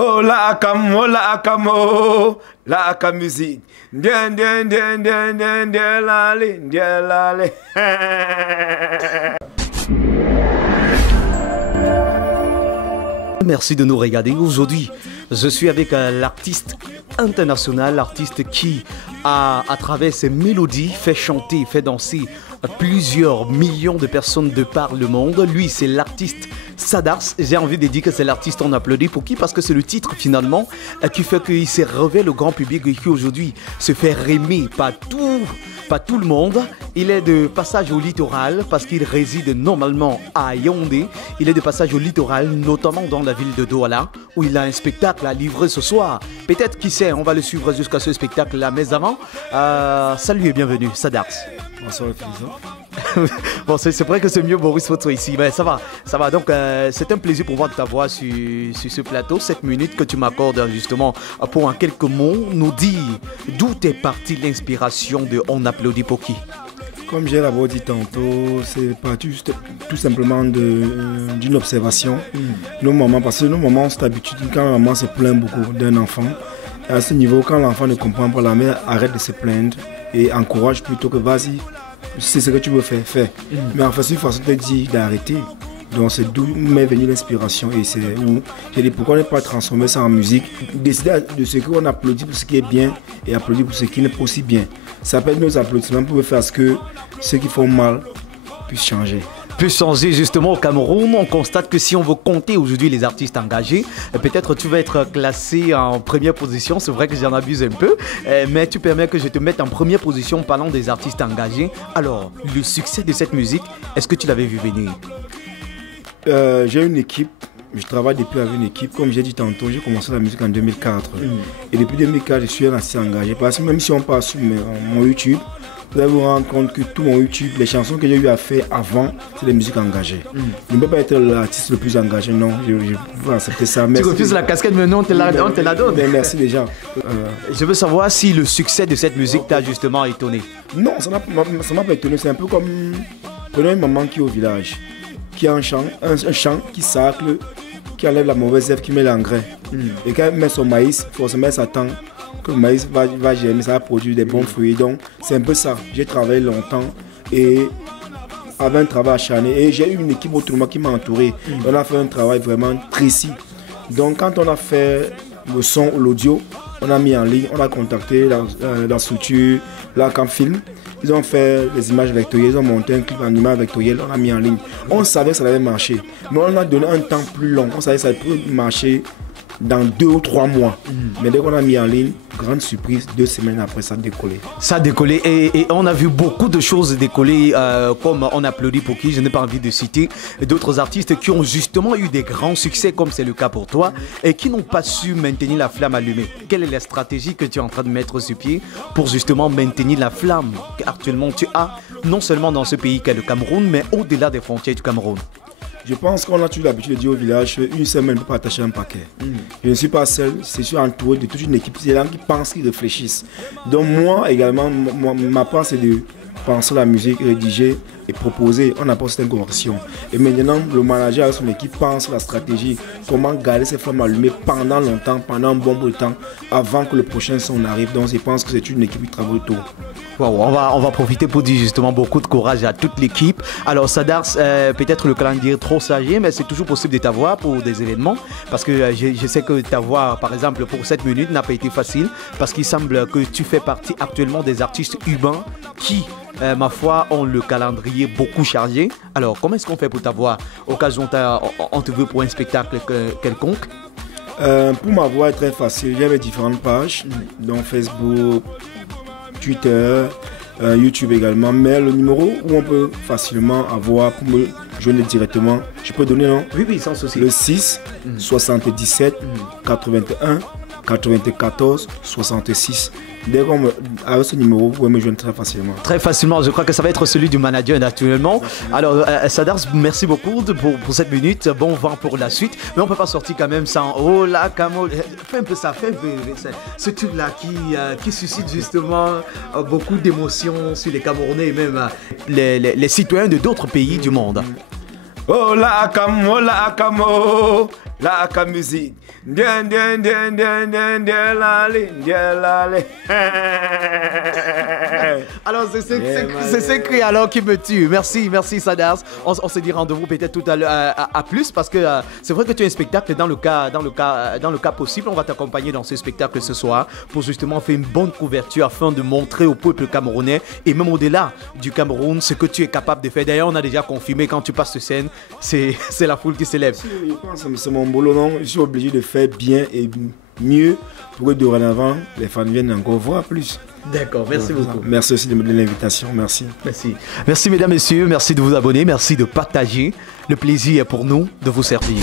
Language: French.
Oh la akam, oh la akam, oh la akam musique. Dien, dien, dien, dien, dien, dien, lale, dien, lale. Merci de nous regarder aujourd'hui. Je suis avec l'artiste international, l'artiste qui, à travers ses mélodies, fait chanter, fait danser plusieurs millions de personnes de par le monde. Lui, c'est l'artiste Sadars. J'ai envie de dire que c'est l'artiste on applaudit. Pour qui? Parce que c'est le titre finalement qui fait qu'il s'est révélé au grand public et qui aujourd'hui se fait aimer par tout le monde. Il est de passage au littoral parce qu'il réside normalement à Yaoundé. Il est de passage au littoral, notamment dans la ville de Douala, où il a un spectacle à livrer ce soir. Peut-être, qui sait, on va le suivre jusqu'à ce spectacle-là. Mais avant, salut et bienvenue, Sadars. Bonsoir, Félix. Bon, c'est vrai que c'est mieux Boris Photo ici, mais ça va. Donc, c'est un plaisir pour moi de t'avoir sur ce plateau. 7 minutes que tu m'accordes justement pour en quelques mots nous dire d'où est partie l'inspiration de On applaudit pour qui. Comme j'ai d'abord dit tantôt, c'est parti juste tout simplement d'une observation. Nos mamans, parce que nos mamans ont cette habitude, quand la maman se plaint beaucoup d'un enfant, à ce niveau, quand l'enfant ne comprend pas, la mère arrête de se plaindre et encourage plutôt que vas-y, c'est ce que tu veux faire, fais. Mais en fait, c'est une façon de dire d'arrêter. Donc c'est d'où m'est venue l'inspiration et c'est où j'ai dit pourquoi ne pas transformer ça en musique, décider de ce qu'on applaudit pour ce qui est bien et applaudir pour ce qui n'est pas aussi bien. Ça peut être nos applaudissements pour faire ce que ceux qui font mal puissent changer. Peut changer justement au Cameroun. On constate que si on veut compter aujourd'hui les artistes engagés, peut-être tu vas être classé en première position. C'est vrai que j'en abuse un peu, mais tu permets que je te mette en première position parlant des artistes engagés. Alors, le succès de cette musique, est-ce que tu l'avais vu venir? J'ai une équipe, je travaille depuis avec une équipe. Comme j'ai dit tantôt, j'ai commencé la musique en 2004. Et depuis 2004, je suis un artiste engagé. Parce que même si on passe sur mon YouTube, vous allez vous rendre compte que tout mon YouTube, les chansons que j'ai eu à faire avant, c'est des musiques engagées. Je ne peux pas être l'artiste le plus engagé, non. Je veux accepter ça. Merci. Tu refuses la casquette, mais non, on te la donne. Merci déjà. Je veux savoir si le succès de cette musique t'a justement étonné. Non, ça ne m'a pas étonné. C'est un peu comme prenons une maman qui est au village, qui a un champ qui sacle, qui enlève la mauvaise herbe, qui met l'engrais. Et quand elle met son maïs, forcément elle s'attend que le maïs va germer, ça va produire des bons fruits. Donc c'est un peu ça. J'ai travaillé longtemps et avec un travail acharné. Et j'ai eu une équipe autour de moi qui m'a entouré. On a fait un travail vraiment précis. Donc quand on a fait le son ou l'audio, on a mis en ligne, on a contacté la structure, la Camfilm. Ils ont fait des images vectorielles, ils ont monté un clip en image vectorielle, on a mis en ligne. On savait que ça allait marcher, mais on a donné un temps plus long. On savait que ça allait marcher dans 2 ou 3 mois. Mais dès qu'on a mis en ligne, grande surprise, 2 semaines après, ça a décollé. Ça a décollé et on a vu beaucoup de choses décoller, comme On applaudit pour qui, je n'ai pas envie de citer, d'autres artistes qui ont justement eu des grands succès, comme c'est le cas pour toi, et qui n'ont pas su maintenir la flamme allumée. Quelle est la stratégie que tu es en train de mettre sur pied pour justement maintenir la flamme qu'actuellement tu as, non seulement dans ce pays qu'est le Cameroun, mais au-delà des frontières du Cameroun? Je pense qu'on a toujours l'habitude de dire au village, une semaine ne peut pas attacher un paquet. Je ne suis pas seul, je suis entouré de toute une équipe. C'est des gens qui pensent, qui réfléchissent. Donc moi également, ma part c'est de penser la musique, rédiger et proposer. On apporte certaines corrections. Et maintenant, le manager avec son équipe pense la stratégie, comment garder ces flammes allumées pendant longtemps, pendant un bon bout de temps, avant que le prochain son arrive. Donc je pense que c'est une équipe qui travaille autour. Wow, on va profiter pour dire justement beaucoup de courage à toute l'équipe. Alors Sadars, peut-être le calendrier est trop sagé, mais c'est toujours possible de t'avoir pour des événements. Parce que je sais que t'avoir, par exemple, pour 7 minutes n'a pas été facile. Parce qu'il semble que tu fais partie actuellement des artistes urbains qui, ma foi, ont le calendrier beaucoup chargé. Alors comment est-ce qu'on fait pour t'avoir? Occasion, on te veut pour un spectacle quelconque? Pour m'avoir, très facile. J'ai mes différentes pages, donc Facebook, Twitter, YouTube également, mais le numéro où on peut facilement avoir pour me joindre directement, je peux donner, non? Oui, sans souci. Le 6 77 81 94 66. Dès qu'on avec ce numéro, vous pouvez me joindre très facilement. Très facilement, je crois que ça va être celui du manager naturellement. Alors, Sadars, merci beaucoup pour cette minute. Bon vent pour la suite. Mais on ne peut pas sortir quand même sans Oh là, Camo. Fais un peu ça, fais un peu ce truc-là qui suscite justement beaucoup d'émotions sur les Camerounais et même les citoyens de d'autres pays du monde. Oh la akam, oh la akam musique. Dien lale. Alors c'est ces cris alors qui me tue. Merci Sadas. On se dit rendez-vous peut-être tout à l'heure à plus parce que c'est vrai que tu as un spectacle dans le cas possible. On va t'accompagner dans ce spectacle ce soir pour justement faire une bonne couverture afin de montrer au peuple camerounais et même au-delà du Cameroun ce que tu es capable de faire. D'ailleurs on a déjà confirmé quand tu passes sur scène, c'est la foule qui s'élève. Je pense que c'est mon boulot, non? Je suis obligé de faire bien et mieux pour que dorénavant les fans viennent encore voir plus. D'accord, merci beaucoup. Merci aussi de me donner l'invitation, merci. Merci mesdames, messieurs, merci de vous abonner, merci de partager. Le plaisir est pour nous de vous servir.